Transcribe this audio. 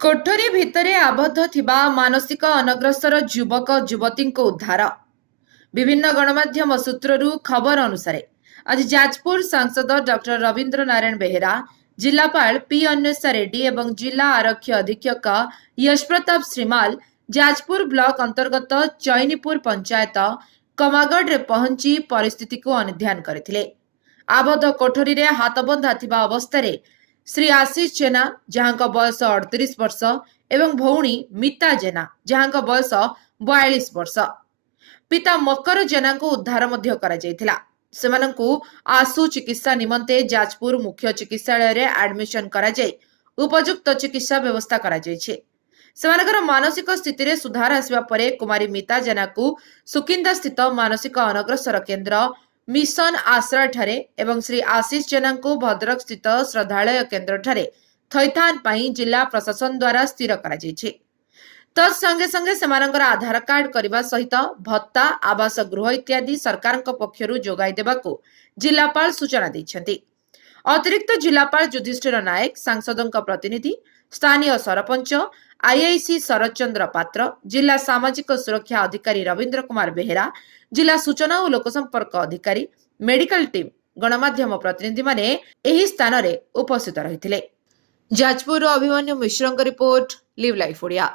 कोठरी भितरे आबद्ध थिबा मानसिक अनग्रसर युवक युवती उद्धार। विभिन्न गणमाध्यम सूत्ररू खबर अनुसार आज जाजपुर सांसद डॉक्टर रवींद्र नारायण बेहेरा, जिलापाल पी अन्वेषा रेड्डी एवं जिला आरक्षी अधीक्षक यश प्रताप श्रीमाल जाजपुर ब्लॉक अंतर्गत चैनीपुर पंचायत कमागढ़ रे पहुंची परिस्थिति को अनुध्यान करथिले। आबद्ध कोठरी रे हाथबंधा थिबा अवस्था श्री आशीष जेना जहां बयस 38 वर्ष एवं भौणी मिता जेना जहां बयस 42 वर्ष। पिता मकर जेना को उद्धार मध्य करा जायथिला। सेमानंकु आशु चिकित्सा निमंते जाजपुर मुख्य चिकित्सालय रे एडमिशन करा जाय उपयुक्त चिकित्सा व्यवस्था करा जायछि। सेमानकर मानसिक स्थिति रे सुधार आसबा परे कुमारी मिता जेना को सुकिंदा स्थित मानसिक अनग्रसर केंद्र मिशन आश्रय ठारे एवं श्री आशीष जेना को भद्रक स्थित श्रद्धालय केंद्र ठारे थैथान पाई जिला प्रशासन द्वारा स्थिर करा जायछि। तत्संगे संगे सेमानकर आधार कार्ड करने सहित भत्ता आवास गृह इत्यादि सरकार पक्षरु जोगाई देबाकू जिलापाल सूचना दैछन्ति। अतिरिक्त जिलापाल युधिष्ठिर नायक, सांसदों प्रतिनिधि, स्थानीय सरपंच, आईआईसी शरद चंद्र पात्र, जिला सामाजिक सुरक्षा अधिकारी रवींद्र कुमार बेहेरा, जिला सूचना और लोकसंपर्क अधिकारी, मेडिकल टीम, गणमाध्यम प्रतिनिधि माने एही स्थान रे उपस्थित रहिथिले। जाजपुर अभिमन्यु मिश्रଙ୍କ रिपोर्ट, लिव लाइफ ओडिया।